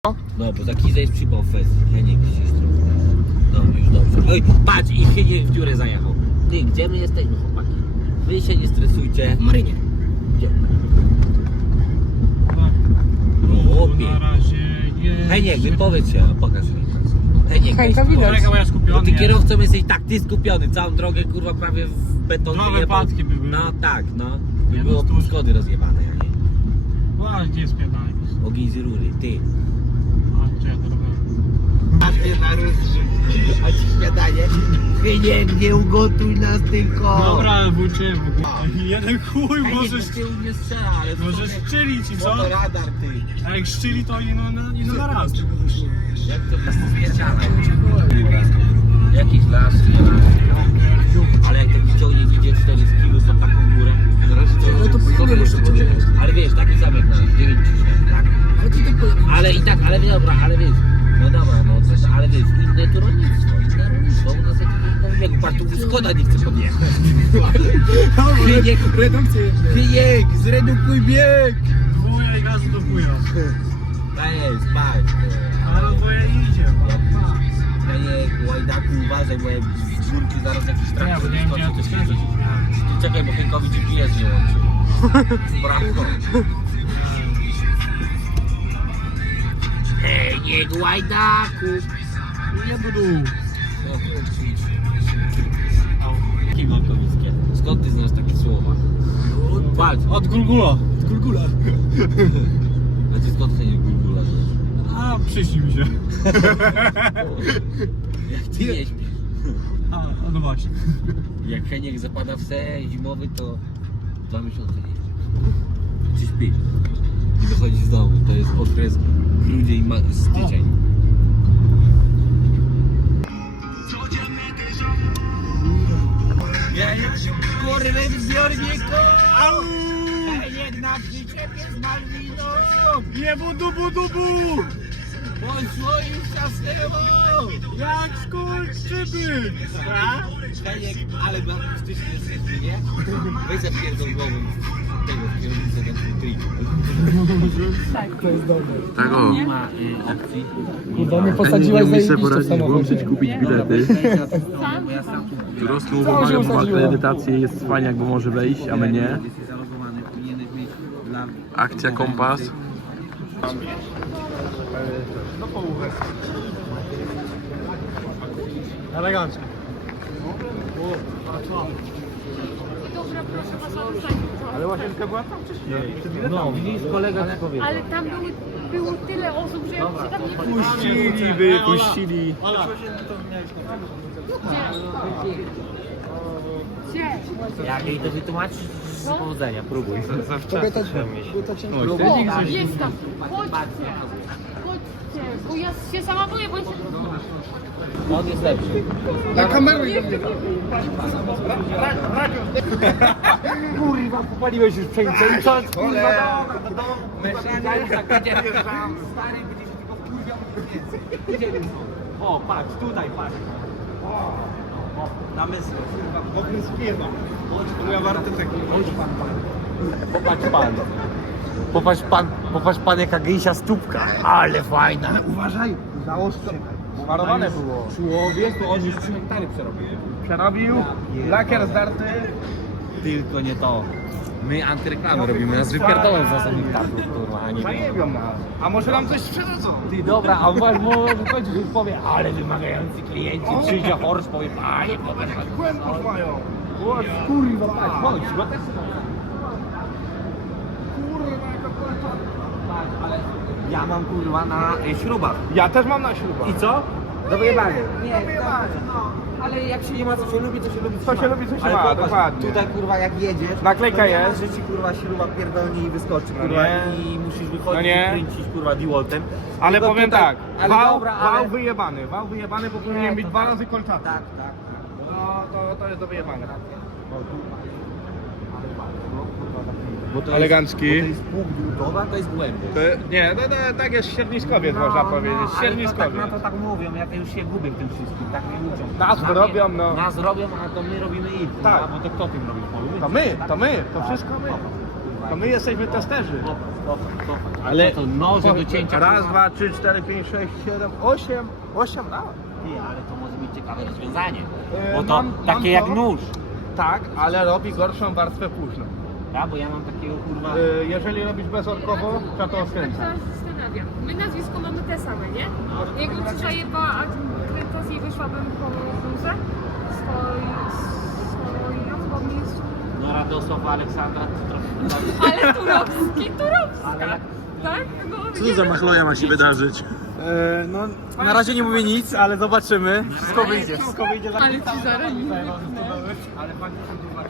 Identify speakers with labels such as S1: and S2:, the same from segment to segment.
S1: No, bo za Kiza jest przypał fest. Ja nie gdzieś jest trochę. No, już dobrze. Oj, patrz, i chynie w dziurę zajechał. Ty, gdzie my jesteśmy, chłopaki? Wy się nie stresujcie. W Marynie. Gdzie? No, chłopie.
S2: Na razie nie.
S1: Heniek, wypowiedz się, pokaż rękę. Heniek,
S3: Hejka
S1: weź
S3: widać.
S2: Kolega moja
S1: bo
S2: skupiony
S1: ty
S2: jest.
S1: kierowcą jesteś tak, ty skupiony, całą drogę, kurwa, prawie w beton
S2: Dwa
S1: wyjebał.
S2: wypadki by były.
S1: No tak, no. By
S2: Nie,
S1: było
S2: no,
S1: pół Skody rozjebane, ja nie.
S2: Właśnie spierdalaj.
S1: Ogień z rury, ty.
S2: A gdzie ja to robię?
S1: Patrzcie na a ci śniadanie. Hyniek, nie ugotuj nas tylko.
S2: Dobra, włóczymy. Jeden chuj, możesz...
S1: Ty nie strzela, ale to
S2: Możesz szczelić i co?
S1: to radar, ty.
S2: A jak szczeli to ino na raz.
S1: Jak to jest stwierdzane? Jakiś las, nie las. Ale jak taki ciągnik idzie 400 kg, to taką górę.
S3: No to po ile muszę poczekać?
S1: Ale wiesz, taki sam jak na 9 czy 7, tak?
S3: Ale ty tak powiem.
S1: Ale i tak, ale dobra, ale wiesz. No dobra, no coś, ale wiesz, inne tu rolnictwo, u nas jak partu Skoda nie chce podjechać. Hyniek, Hyniek, zredukuj bieg!
S2: Dwuja i gazu do chuja.
S1: To jest, patrz.
S2: Ale dwoje idzie.
S1: Hyniek, łajdaku, uważaj, bo jak z górki zaraz jakiś
S2: Ja
S1: traktor
S2: nie wiem, gdzie ja to
S1: wyskoczy.
S2: skręcać.
S1: Czekaj, bo Henkowi GPS nie łączy. Sprawko. Hyniek, łajdaku!
S2: Nie budu.
S1: Jakie malkowickie? Skąd ty znasz takie słowa? Patrz,
S2: Od Gulgula.
S3: Gulgula.
S1: a ty skąd Hyniek Gulgula znasz?
S2: A, przyśni mi się.
S1: Jak ty nie śpisz?
S2: A no właśnie.
S1: Jak Hyniek zapada w sen zimowy, to 2 miesiące nie śpi. Czy śpi? I wychodzi z domu. To jest okres grudzień, styczeń. Kurwy w zbiorniku! Hyniek na przyczepie z Malwiną!
S2: Nie budu.
S1: Poszło już ciasnęło!
S2: Jak skurczybyk.
S1: Hyniek, ale by akustycznie jesteśmy, nie? Weź zapierdol głową tego w kierownicę ten trik.
S3: To jest dobre.
S4: Tak o.
S1: Nie ma opcji.
S3: Kurwa, mnie posadziłaś
S4: umiesz sobie
S3: zajebiście w
S4: poradzić, włączyć,
S3: samochodzie.
S4: kupić bilety.
S1: Bo ja sam
S4: Turowski
S3: Cało się
S4: ma
S3: usadziło.
S4: akredytację, jest fajnie, bo może wejść, a my nie.
S1: jesteś zalogowany, powinieneś mieć dla...
S4: Akcja Kompas.
S2: Elegancko.
S5: Dobra, proszę was o zostań.
S2: Ale łazienka była tam wcześniej.
S1: No, widzisz, kolega ci powiedział.
S5: Ale tam było tyle osób, że ja się tam nie
S4: Puścili, wypuścili.
S5: Gdzie?
S1: Jak jej to wytłumaczysz, z powodzenia, próbuj.
S3: Tobie to ciężko.
S5: Jest tam. Chodźcie. Chodźcie. Bo ja się sama boję, bo się...
S1: On jest lepszy.
S3: Na kamerę do mnie.
S1: Kurwa, popaliłeś już przeńce i co? Kurwa, do domu. Tak będzie. Stary, będziesz tylko wkurwiał więcej. Idziemy. O, patrz, tutaj patrz. O, namysły. Popatrz pan. Popatrz pan jaka gejsia stópka. Ale fajna.
S3: Uważaj, za ostro.
S2: Parowane było.
S1: Człowiek, to on już 3 hektary przerobił.
S2: Przerobił. Lakier zdarty.
S1: Tylko nie to. My antyreklamy robimy, nas wypierdolą za samych targów, kurwa, a nie wiem.
S2: Zajebią nas. A może nam coś sprzedadzą?
S1: Ty dobra, a może kończyć już powie, ale wymagający klienci, przyjdzie Horst, powie, panie, popatrz,
S2: Głębów mają.
S1: kurwa, patrz, chodź, bo też patrz, ale ja mam kurwa na śrubach.
S2: Ja też mam na śrubach.
S1: I co? Do wyjebania. Nie, no, ale jak się nie ma co się lubi, to się lubi
S2: Co się lubi, co się
S1: ale
S2: ma,
S1: popatrz,
S2: dokładnie.
S1: tutaj kurwa jak jedziesz,
S2: Naklejka
S1: to nie ma,
S2: jest.
S1: że ci kurwa śruba pierdolnie i wyskoczy,
S2: No
S1: kurwa,
S2: nie.
S1: i musisz wychodzić
S2: No nie.
S1: i kręcić kurwa DeWaltem.
S2: Ale
S1: Tylko
S2: powiem
S1: tutaj-
S2: tak,
S1: ale
S2: wał,
S1: dobra, ale...
S2: wał wyjebany, bo powinien być
S1: to
S2: 2
S1: tak.
S2: razy kolczaty.
S1: Tak, tak.
S2: No to jest do wyjebania.
S1: Bo to
S2: Elegancki.
S1: Jest, bo to jest pół budowa, to jest głębie.
S2: Nie, tak jest Sierniskowiec można powiedzieć.
S1: ale to tak,
S2: Sierniskowiec.
S1: no to tak mówią, ja już się gubię w tym wszystkim, tak mnie uczą.
S2: Nas
S1: Dla
S2: robią,
S1: mnie-
S2: no.
S1: Nas robią, a to my robimy ich,
S2: Tak.
S1: bo to kto tym robi?
S2: To my, to wszystko my. To my jesteśmy testerzy.
S1: Ale to noże do cięcia.
S2: Raz, dwa, trzy, cztery, pięć, sześć, siedem, osiem. 8 lat.
S1: Nie, ale to może być ciekawe rozwiązanie.
S2: E,
S1: Bo to
S2: mam
S1: takie jak
S2: to.
S1: nóż.
S2: Tak, ale robi gorszą warstwę późną.
S1: Ja, bo ja mam takiego kurwa.
S2: Jeżeli robisz bezorkowo, trzeba to
S5: Tak
S2: skręcać.
S5: teraz zastanawiam. My nazwisko mamy te same, nie? Jakbym ci zajebała akredytację i wyszłabym po bluzę swoją po miejscu.
S1: No Radosław Aleksandra to trochę.
S5: Ale Turowska. Tak? No,
S4: Co za machloja ma się wydarzyć?
S3: No, na razie nie mówię nic, ale zobaczymy. Wszystko wyjdzie, wszystko wyjdzie.
S5: Ale ci zaraz nie.
S1: Ale faktycznie kurwa.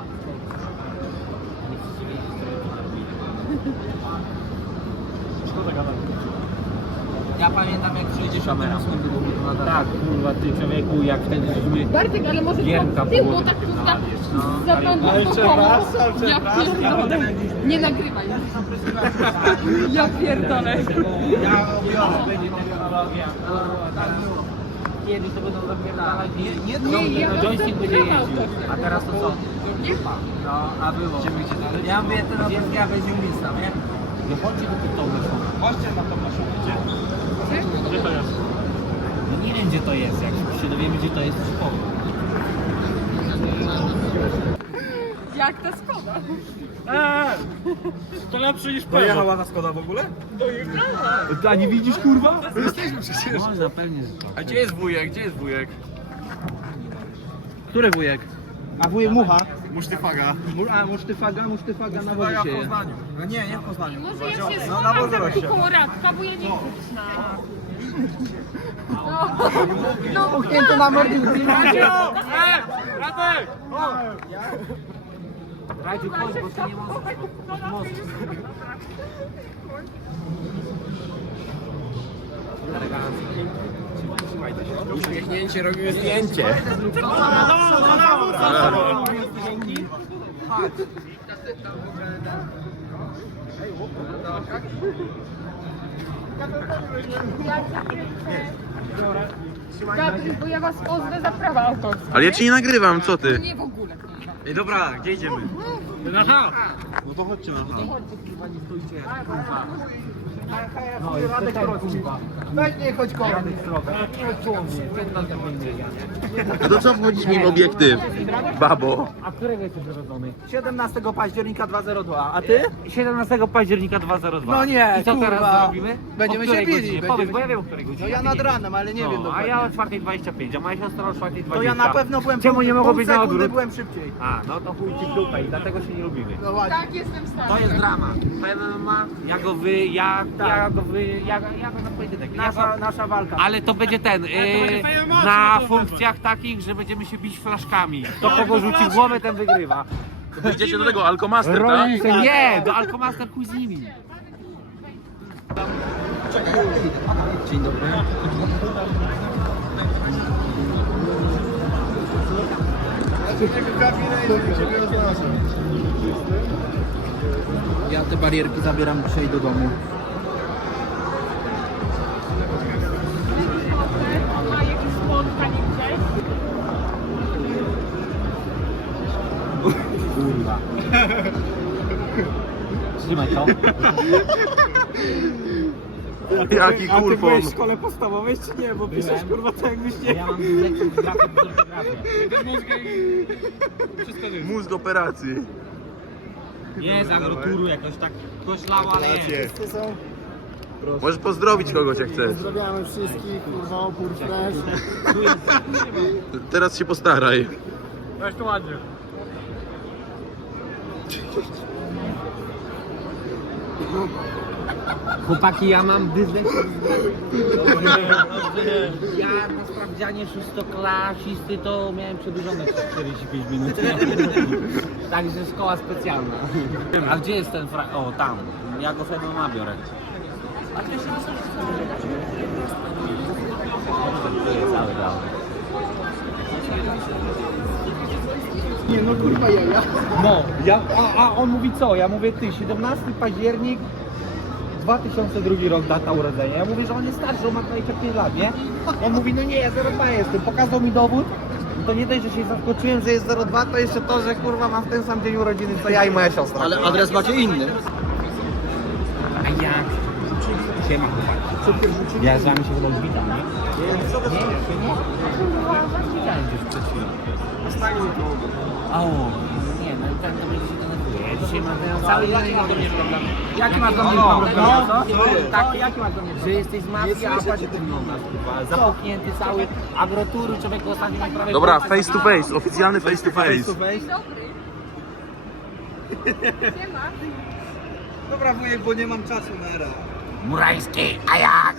S1: Ja pamiętam jak przyjdziesz kamera. Tak, kurwa ty człowieku, jak wtedy żeśmy.
S5: Bartek, ale może
S1: Gierka
S5: ty, bo
S1: było.
S5: tak
S1: No,
S5: zaglądasz
S1: ale
S5: do
S3: przepraszam,
S5: koło. Ja pierdolę. Nie nagrywaj. Ja pierdolę.
S1: Ja obiorę, będzie technologia. Kiedyś to będą zapierdalać.
S5: Nie, ja
S1: Joystick będzie
S5: prawa
S1: jeździł.
S5: autorskie.
S1: A teraz to co? No, a było. Ja mówię, ten ja będzie umiejsca, nie? No chodźcie do tych tą Chodźcie na tą naszą Gdzie to jest? No nie wiem gdzie to jest, jak się dowiemy gdzie to jest, to się powiem.
S5: Jak ta Skoda?
S1: To lepsze niż
S3: Dojechała ta Skoda w ogóle?
S1: A nie widzisz kurwa? Jesteśmy przecież. Można pewnie, że to.
S4: A gdzie jest wujek? Gdzie jest wujek?
S3: Który wujek? A wujek Mucha?
S4: Musztyfaga.
S3: Musztyfaga na wodzie się je. No nie w Poznaniu.
S5: Może ja się
S3: No, na
S5: schowam
S3: wozie
S5: tam
S3: rośnie.
S5: koło Radka, bo ja nie chcę być na... No,
S3: Puchnięty na mordy.
S1: Radziu, chodź, bo ty nie możesz.
S4: Uśmiechnięcie robimy zdjęcie.
S5: Gabry, bo ja was pozwę za prawa autorskie.
S4: Ale ja ci nie nagrywam, co ty?
S5: Nie w ogóle.
S3: Ej, dobra, gdzie idziemy?
S4: No to chodźcie na
S1: No i Radek kurwa.
S3: Weź nie chodź koło.
S4: A to co wchodzisz mi w obiektyw? Babo.
S1: A którego jesteś urodzony?
S3: 17 października 202, a ty?
S1: 17 października 2002.
S3: No nie,
S1: I co teraz
S3: kurwa.
S1: zrobimy?
S3: Będziemy
S1: O której
S3: się bili,
S1: godzinie?
S3: będziemy
S1: Powiedz, bo ja
S3: się-
S1: wiem o której godzinie.
S3: No ja nad ranem, ale nie wiem
S1: A
S3: dokładnie.
S1: ja o 4:25, a moja siostra o 4:20.
S3: To ja na pewno byłem
S1: Czemu nie mogło
S3: pół
S1: być na
S3: sekundy
S1: odwrót?
S3: byłem szybciej.
S1: A, no to chuj ci w dupę i dlatego się nie lubimy.
S3: No właśnie.
S5: Tak, jestem stary.
S1: To jest drama. MMA, ja go na pojedynek.
S3: Nasza walka.
S1: Ale to będzie ten, na funkcjach takich, że będziemy się bić flaszkami. To kogo rzuci w głowę, ten wygrywa.
S4: Idziecie do tego Alkomaster, tak?
S1: Rolnicy, nie, do Alkomaster chuj z nimi.
S3: Dzień dobry. Ja te barierki zabieram dzisiaj do domu.
S5: Ma jakieś spotkanie gdzieś?
S1: Kurwa. Trzymaj to.
S4: Jaki kurpon.
S3: w szkole podstawowej czy nie? Bo piszesz kurwa tak jakbyś
S1: Ja mam lekcję grafii,
S4: Mózg operacji.
S1: Jest agroturu jakoś tak koślało, ale jest.
S3: są.
S4: Możesz pozdrowić kogoś jak chcesz.
S3: Pozdrawiamy wszystkich, kurwa, opór fresh.
S4: Teraz się postaraj.
S2: Weź to ładnie.
S1: Chłopaki, ja mam dysleksję. Ja na sprawdzianie szóstoklasisty to miałem przedłużone przez 45 minut. Także szkoła specjalna. A gdzie jest ten O, tam. Ja go sobie nabiorę. Cały dał.
S3: Nie no kurwa jaja.
S1: No, a on mówi co? Ja mówię ty, 17 październik 2002 rok, data urodzenia. Ja mówię, że on jest starszy, on ma 25 lat, nie? On mówi, no nie, ja 02 jestem. Pokazał mi dowód.
S2: to nie dość, że się zaskoczyłem, że jest 02, to jeszcze to, że kurwa mam w ten sam dzień urodziny, co ja i moja siostra.
S3: Ale adres macie inny.
S1: A jak? Siema chłopaki. Ja z wami się chyba witam, nie? Nie. Widziałem gdzieś przed chwilą. O, nie, no ten to będzie się denerwuje. Ja dzisiaj mam cały dzień do mnie problem.
S3: Jaki masz do mnie problem?
S1: Tak, jaki masz do mnie? Że jesteś z mafii, a patrz ty wyglądasz, kurwa. Zapuknięty cały, agrotury, człowieku ostatnio mi prawie...
S4: Dobra, face to face, oficjalny face to face.
S5: Dobry. Siema.
S3: Dobra wujek, bo nie mam czasu na era.
S1: Murański, a jak?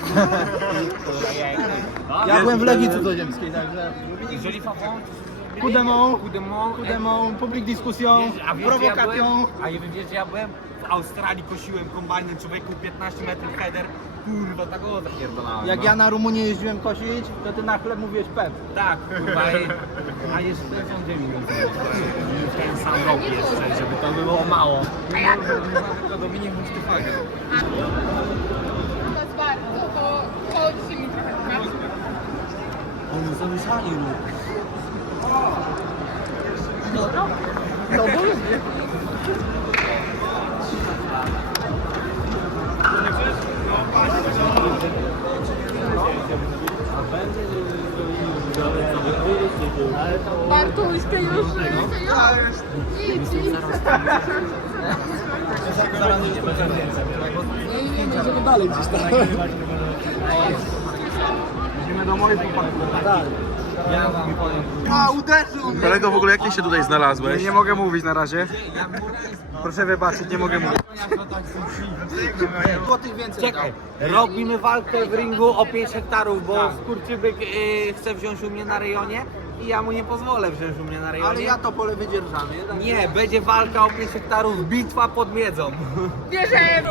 S3: Ja byłem w Legii Cudzoziemskiej, także...
S1: Jeżeli fafon,
S3: Kudemą,
S1: Kudemą,
S3: public dyskusją, prowokacją.
S1: A ja wiesz, że ja byłem w Australii, kosiłem kombajnem, człowieku 15 metrów header, kurwa, tak o zapierdolałem.
S3: Jak
S1: no.
S3: ja na Rumunię jeździłem kosić, to ty na chleb mówiłeś pep.
S1: Tak, kurwa, a jeszcze ten dzień mówiąc, ten sam rok jeszcze, żeby to było mało. To Dominik Musztyfager.
S5: To jest bardzo, to dzisiaj mi trochę wkradł.
S1: Oni zamieszali lub.
S5: Bartuś, ty już. Idź.
S3: Idziemy dalej gdzieś tam. Idziemy do moich chłopaków. Tak.
S1: Ja wam powiem.
S3: A, uderzył mnie!
S4: Kolego, w ogóle jak ty się tutaj znalazłeś?
S3: Nie mogę mówić na razie. Proszę wybaczyć, nie mogę mówić. Złotych więcej.
S1: Czekaj, robimy walkę w ringu o 5 hektarów, bo skurczybyk chce wziąć u mnie na rejonie i ja mu nie pozwolę wziąć u mnie na rejonie.
S3: Ale ja to pole wydzierżamy.
S1: Nie, będzie walka o 5 hektarów, bitwa pod miedzą.
S5: Bierze.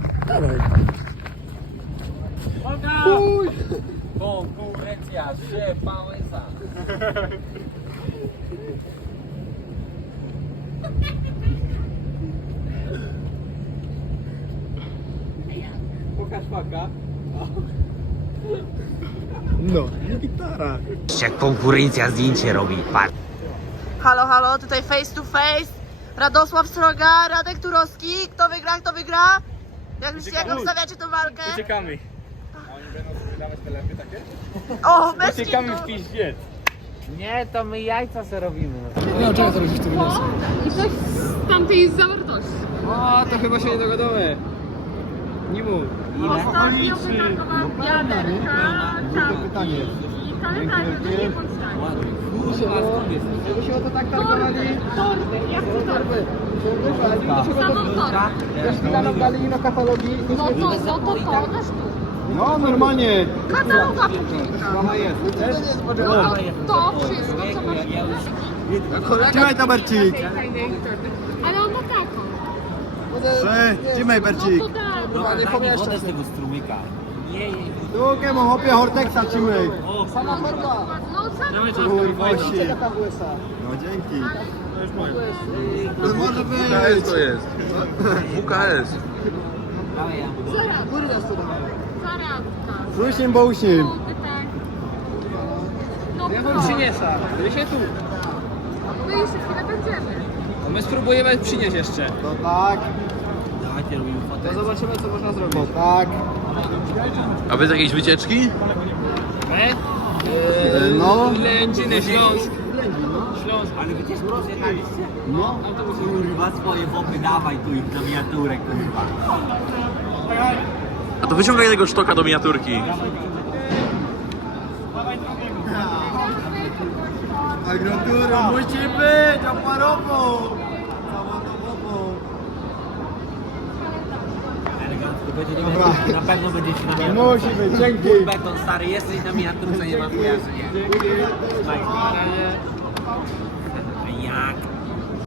S1: Konkurencja, szefa łysa.
S3: Pokaż faka.
S2: No, gitara.
S1: Jak konkurencja zdjęcie robi, patrz.
S6: Halo, halo, tutaj face to face. Radosław Sroga, Radek Turowski. Kto wygra, kto wygra? Jak myślicie, jak obstawiacie tą walkę?
S3: Uciekamy.
S6: O, bez
S3: Uciekamy
S6: kitu.
S3: w piździec.
S1: Nie, to my jajca se robimy.
S3: No, czego zrobić w tym
S5: O, i coś z tamtej zawartości.
S3: O, to chyba się nie dogadamy. Nie mów.
S5: Ostatnio wytargowałam wiaderka, czapki i kalendarze do niej
S3: Żeby się o to tak targowali.
S5: Torby, ja chcę torby.
S3: Dlaczego
S5: Samą torbę.
S3: też chwila nam dali ino katalogii?
S5: No to na sztuk.
S3: No, normalnie.
S5: Kataloga publika.
S3: Ona jest.
S5: No to wszystko, co masz
S3: Trzymaj to, Bercik.
S5: Ale on ma taką.
S3: Trzymaj, Bercik.
S5: No to tak.
S3: Nie pomieszczę
S1: wodę z
S3: się.
S1: tego strumyka. Nie,
S3: Długie mu hopie Hortexa trzymaj.
S1: o,
S3: Sama morda.
S5: No sam
S3: Kurwa, No dzięki. To może być.
S4: WKS to jest. WKS.
S1: dawaj ja.
S5: zaradka.
S3: Rusim, bo usim.
S5: Tak. No
S3: Ja wam przyniesę. Wy się tu.
S5: my jeszcze chwilę będziemy.
S3: My spróbujemy przynieść jeszcze. No tak.
S1: Dawajcie, robimy fotę.
S3: To zobaczymy, co można zrobić. No tak.
S4: A wy z jakiejś wycieczki?
S3: No.
S7: Lędziny, Śląsk. Śląsk.
S1: Ale wy też rozjechaliście? No. Kurwa, swoje wopy dawaj tu ich na miniaturę, kurwa.
S4: A to wyciągaj tego sztoka do miniaturki.
S3: Agentura musi być oparową. Zawodową.
S1: Elegancko, będzie na pewno będziecie na miniaturce.
S3: Musi być, dzięki.
S1: Beton stary, jesteś na miniaturce, nie ma chuja, że nie. Jak?